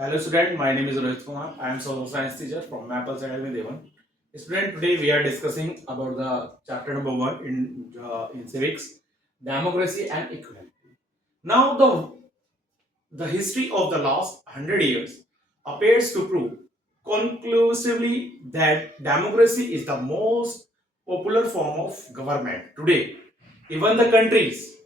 Hello student, my name is Rohit Kumar. I am social science teacher from Maples Academy Devon. Student, today we are discussing about the chapter number 1 in civics, democracy and equality. Now the history of the last 100 years appears to prove conclusively that democracy is the most popular form of government today. Even the countries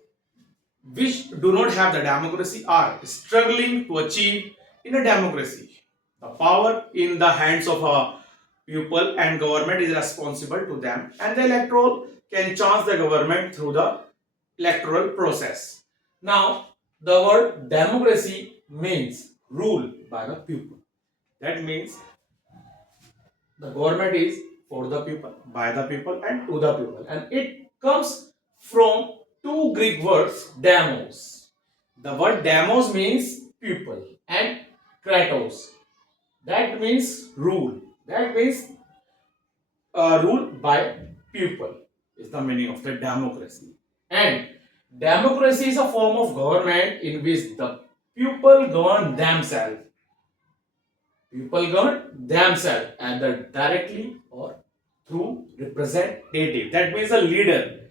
which do not have the democracy are struggling to achieve in a democracy. The power in the hands of a people and government is responsible to them, and the electoral can change the government through the electoral process. Now, the word democracy means rule by the people. That means the government is for the people, by the people, and to the people, and it comes from two Greek words, demos. The word demos means people, and kratos, that means rule. That means rule by people is the meaning of the democracy. And democracy is a form of government in which the people govern themselves. People govern themselves either directly or through representative. That means a leader.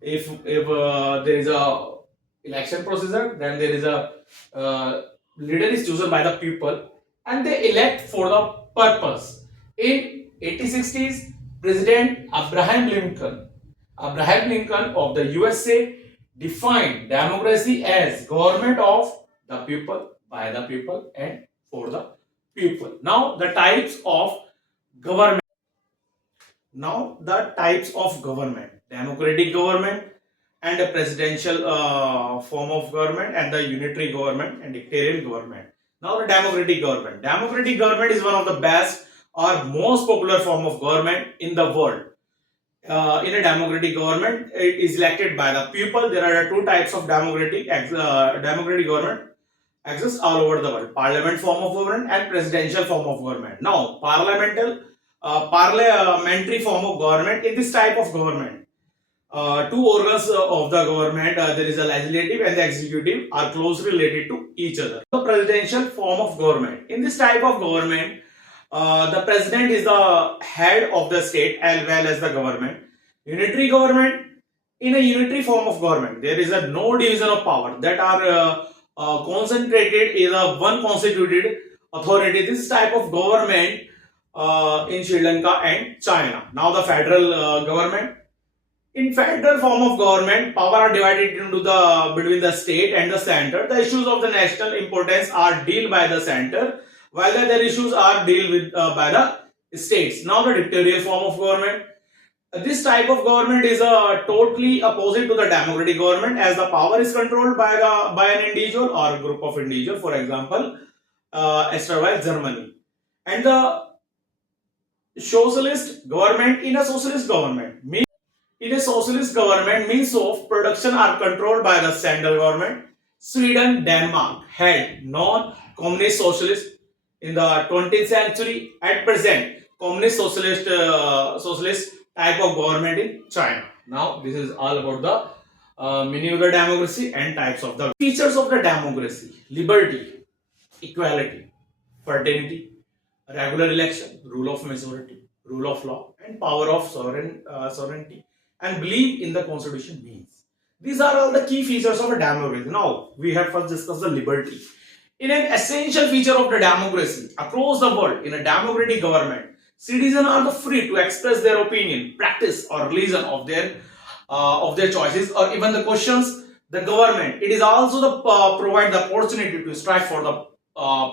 If there is a election procedure, then there is a leader is chosen by the people, and they elect for the purpose. In 1860s, President Abraham Lincoln of the USA defined democracy as government of the people, by the people, and for the people. Now the types of government. Now the types of government: democratic government and a presidential form of government, and the unitary government and dictatorial government. Now the democratic government. Democratic government is one of the best or most popular form of government in the world. In a democratic government, it is elected by the people. There are two types of democratic government exists all over the world: parliament form of government and presidential form of government. Now parliamentary form of government, in this type of government, two organs of the government, there is a legislative and the executive, are closely related to each other. The presidential form of government, in this type of government, the president is the head of the state as well as the government. Unitary government, in a unitary form of government, there is a no division of power that are concentrated in a one constituted authority. This type of government in Sri Lanka and China. Now the federal government. In federal form of government, power are divided into the between the state and the center. The issues of the national importance are dealt by the center, while the other issues are dealt with by the states. Now the dictatorial form of government. This type of government is totally opposite to the democratic government, as the power is controlled by an individual or a group of individuals. For example, Esterwise Germany. And the socialist government, in a socialist government, means of production are controlled by the central government. Sweden, Denmark had non-communist socialist in the 20th century. At present, communist socialist type of government in China. Now this is all about the meaning of the democracy and types of the features of the democracy: liberty, equality, fraternity, regular election, rule of majority, rule of law, and power of sovereignty, and belief in the constitution means. These are all the key features of a democracy. Now we have first discussed the liberty. In an essential feature of the democracy across the world, in a democratic government, citizens are free to express their opinion, practice, or religion of their choices, or even the questions the government. It is also the provide the opportunity to strive for the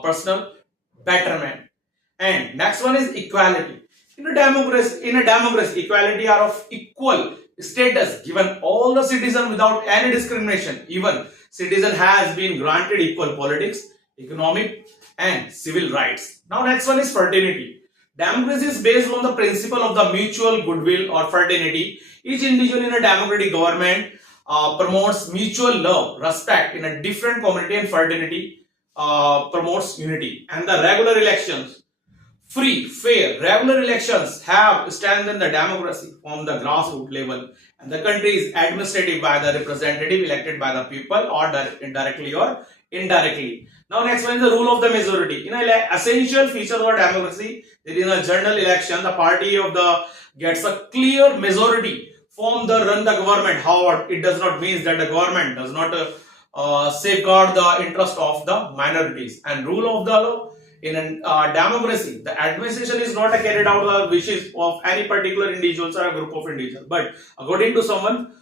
personal betterment. And next one is equality. In a democracy, equality are of equal status given all the citizens without any discrimination. Even citizen has been granted equal politics, economic, and civil rights. Now next one is fraternity. Democracy is based on the principle of the mutual goodwill or fraternity. Each individual in a democratic government promotes mutual love, respect in a different community, and fraternity promotes unity. And the regular elections. Free, fair, regular elections have strengthened the democracy from the grassroots level, and the country is administrated by the representative elected by the people, or indirectly or indirectly. Now next one is the rule of the majority. In an essential feature of a democracy, there is a general election. The party of the gets a clear majority from the run the government. However, it does not mean that the government does not safeguard the interest of the minorities. And rule of the law, in a democracy, the administration is not carried out the wishes of any particular individuals or a group of individuals, but according to someone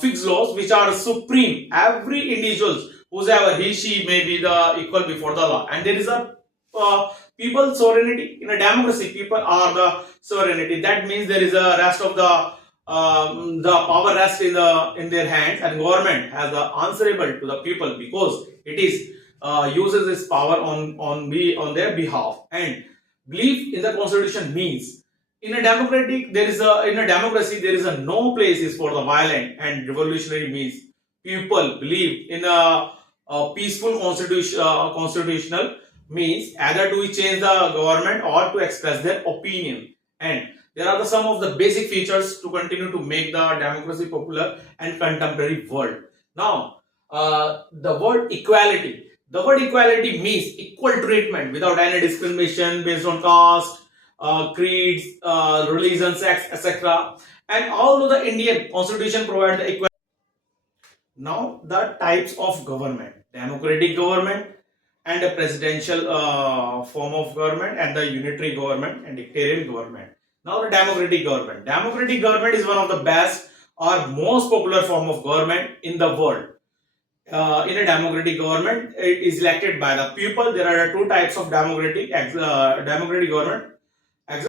fixed laws which are supreme. Every individual, whosoever he she may be the equal before the law, and there is a people sovereignty in a democracy. People are the sovereignty. That means there is a rest of the power rests in their hands, and government has the answerable to the people because it is uses its power on their behalf. And belief in the constitution means in a democracy there is a no places for the violent and revolutionary means. People believe in a peaceful constitutional means either to change the government or to express their opinion. And there are some of the basic features to continue to make the democracy popular and contemporary world. Now, the word equality. The word equality means equal treatment without any discrimination based on caste, creeds, religion, sex, etc. And although the Indian Constitution provides the equality. Now, the types of government: democratic government, and a presidential form of government, and the unitary government and dictatorial government. Now, the democratic government. Democratic government is one of the best or most popular form of government in the world. In a democratic government, it is elected by the people. There are two types of democratic government.